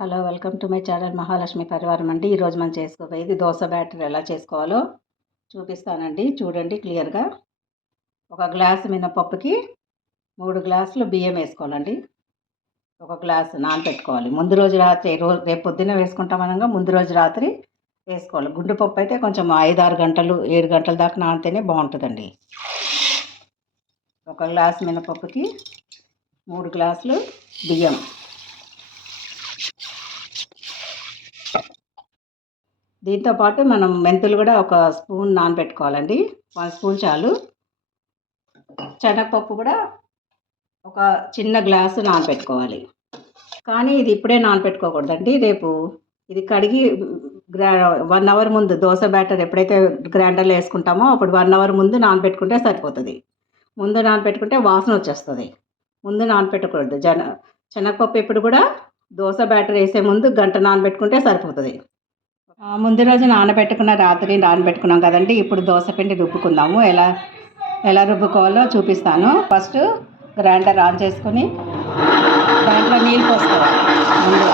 Hello, welcome to my channel Mahalakshmi పరివారం అండి. ఈరోజు మనం చేసుకోబోయేది దోశ బ్యాటర్ ఎలా చేసుకోవాలో చూపిస్తానండి. చూడండి క్లియర్గా. ఒక గ్లాసు మినపప్పుకి 3 గ్లాసులు బియ్యం వేసుకోవాలండి. ఒక గ్లాసు నానబెట్టుకోవాలి. ముందు రోజు రాత్రి రేపు పొద్దున్న వేసుకుంటాం అనగా ముందు రోజు రాత్రి వేసుకోవాలి. గుండు పప్పు అయితే కొంచెం 5-6 గంటలు 7 గంటల దాకా నానితేనే బాగుంటుందండి. ఒక గ్లాసు మినపప్పుకి 3 గ్లాసులు బియ్యం. దీంతోపాటు మనం మెంతులు కూడా ఒక స్పూన్ నానబెట్టుకోవాలండి. 1 స్పూన్ చాలు. శనగపప్పు కూడా ఒక చిన్న గ్లాసు నానబెట్టుకోవాలి. కానీ ఇది ఇప్పుడే నానబెట్టుకోకూడదండి. రేపు ఇది కడిగి 1 అవర్ ముందు దోశ బ్యాటర్ ఎప్పుడైతే గ్రైండర్లో వేసుకుంటామో అప్పుడు 1 అవర్ ముందు నానబెట్టుకుంటే సరిపోతుంది. ముందు నానబెట్టుకుంటే వాసన వచ్చేస్తుంది. ముందు నానబెట్టకూడదు. శనగపప్పు ఎప్పుడు కూడా దోశ బ్యాటర్ వేసే ముందు గంట నానబెట్టుకుంటే సరిపోతుంది. ముందు రోజు రాత్రి నానబెట్టుకున్నాం కదండి. ఇప్పుడు దోశపిండి రుబ్బుకుందాము. ఎలా రుబ్బుకోవాలో చూపిస్తాను. ఫస్ట్ గ్రైండర్ ఆన్ చేసుకొని దాంట్లో నీళ్ళు పోసుకోవాలి. ముందుగా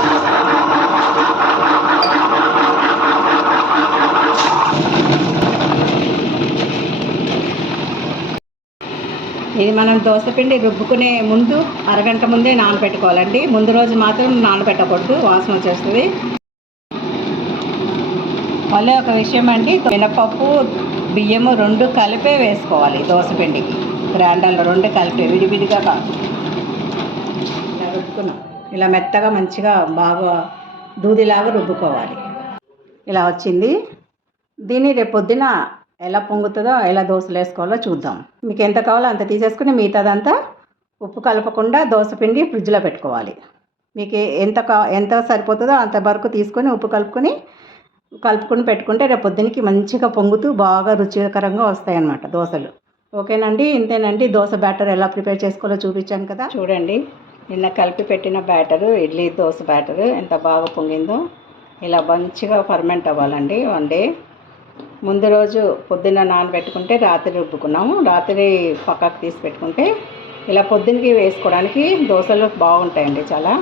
ఇది మనం దోశపిండి రుబ్బుకునే ముందు అరగంట ముందే నానబెట్టుకోవాలండి. ముందు రోజు మాత్రం నానబెట్టకూడదు, వాసన వచ్చేస్తుంది. మళ్ళీ ఒక విషయం అండి, మినపప్పు బియ్యము 2 కలిపే వేసుకోవాలి దోశపిండికి. గ్రైండర్లో 2 కలిపే, విడివిడిగా కాదు. ఇలా రుబ్బుకున్నాం. ఇలా మెత్తగా మంచిగా బాగా దూదిలాగా రుబ్బుకోవాలి. ఇలా వచ్చింది. దీన్ని రేపు పొద్దున ఎలా పొంగుతుందో, ఎలా దోశలు వేసుకోవాలో చూద్దాం. మీకు ఎంత కావాలో అంత తీసేసుకుని మిగతాదంతా ఉప్పు కలపకుండా దోశపిండి ఫ్రిడ్జ్లో పెట్టుకోవాలి. మీకు ఎంత సరిపోతుందో అంత వరకు తీసుకొని ఉప్పు కలుపుకొని పెట్టుకుంటే రేపు పొద్దునకి మంచిగా పొంగుతూ బాగా రుచికరంగా వస్తాయన్నమాట దోశలు. ఓకేనండి, ఇంతేనండి. దోశ బ్యాటర్ ఎలా ప్రిపేర్ చేసుకోవాలో చూపించాను కదా. చూడండి, నిన్న కలిపి పెట్టిన బ్యాటరు, ఇడ్లీ దోశ బ్యాటరు ఎంత బాగా పొంగిందో. ఇలా మంచిగా ఫర్మెంట్ అవ్వాలండి 1 డే. ముందు రోజు పొద్దున్న నానబెట్టుకుంటే రాత్రి రుబ్బుకున్నాము. రాత్రి పక్కకు తీసి పెట్టుకుంటే ఇలా పొద్దున్నకి వేసుకోవడానికి దోశలు బాగుంటాయండి చాలా.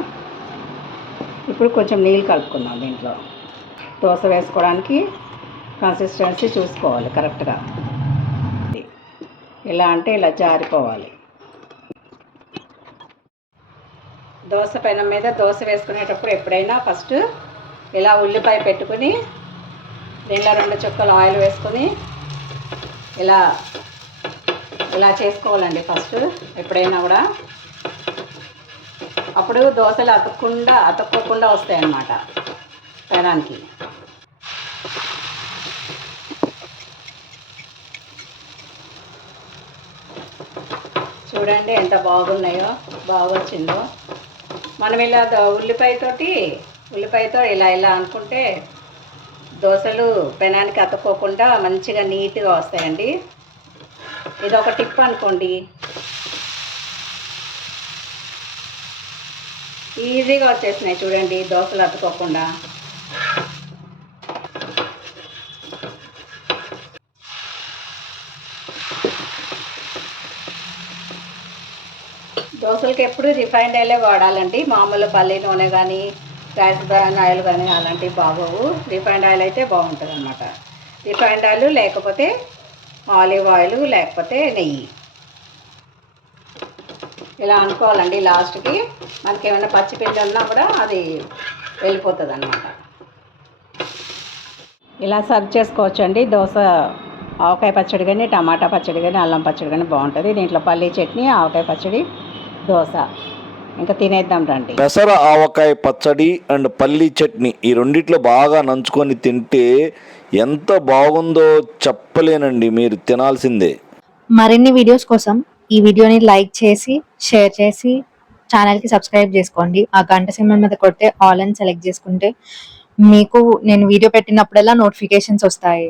ఇప్పుడు కొంచెం నీళ్ళు కలుపుకుందాం దీంట్లో. దోశ వేసుకోవడానికి కన్సిస్టెన్సీ చూసుకోవాలి కరెక్ట్గా. ఇలా అంటే ఇలా జారిపోవాలి. దోశ పెనం మీద దోశ వేసుకునేటప్పుడు ఎప్పుడైనా ఫస్ట్ ఇలా ఉల్లిపాయ పెట్టుకుని దీనిలో 2 చుక్కలు ఆయిల్ వేసుకొని ఇలా చేసుకోవాలండి ఫస్ట్ ఎప్పుడైనా కూడా. అప్పుడు దోశలు అతుక్కోకుండా వస్తాయి అన్నమాట పెనానికి. చూడండి ఎంత బాగున్నాయో, బాగా వచ్చిందో. మనం ఇలా ఉల్లిపాయతో ఇలా అనుకుంటే దోశలు పెనానికి అతుక్కోకుండా మంచిగా నీట్గా వస్తాయండి. ఇది ఒక టిప్ అనుకోండి. ఈజీగా వచ్చేసినాయి చూడండి దోశలు అతుక్కోకుండా. దోశలకి ఎప్పుడు రిఫైండ్ ఆయిలే వాడాలండి. మామూలు పల్లి నూనె కానీ రైస్ బ్రాన్ ఆయిల్ కానీ అలాంటివి బాగోవు. రిఫైండ్ ఆయిల్ అయితే బాగుంటుంది అన్నమాట. రిఫైండ్ ఆయిల్ లేకపోతే ఆలివ్ ఆయిల్ లేకపోతే నెయ్యి. ఇలా అనుకోవాలండి. లాస్ట్కి మనకి ఏమైనా పచ్చిపిండి ఉన్నా కూడా అది వెళ్ళిపోతుంది అన్నమాట. ఇలా సర్వ్ చేసుకోవచ్చు అండి. దోశ ఆవకాయ పచ్చడి కానీ, టమాటా పచ్చడి కానీ, అల్లం పచ్చడి కానీ బాగుంటుంది. దీంట్లో పల్లీ చట్నీ, ఆవకాయ పచ్చడి, దోశ. ఇంకా తినేద్దాం రండి. పెసర ఆవకాయ పచ్చడి అండ్ పల్లీ చట్నీ ఈ రెండిట్లో బాగా నంచుకొని తింటే ఎంత బాగుందో చెప్పలేనండి. మీరు తినాల్సిందే. మరిన్ని వీడియోస్ కోసం ఈ వీడియోని లైక్ చేసి, షేర్ చేసి, ఛానల్కి సబ్స్క్రైబ్ చేసుకోండి. ఆ గంట సింబల్ మీద కొట్టే ఆల్ అని సెలెక్ట్ చేసుకుంటే మీకు నేను వీడియో పెట్టినప్పుడల్లా నోటిఫికేషన్స్ వస్తాయి.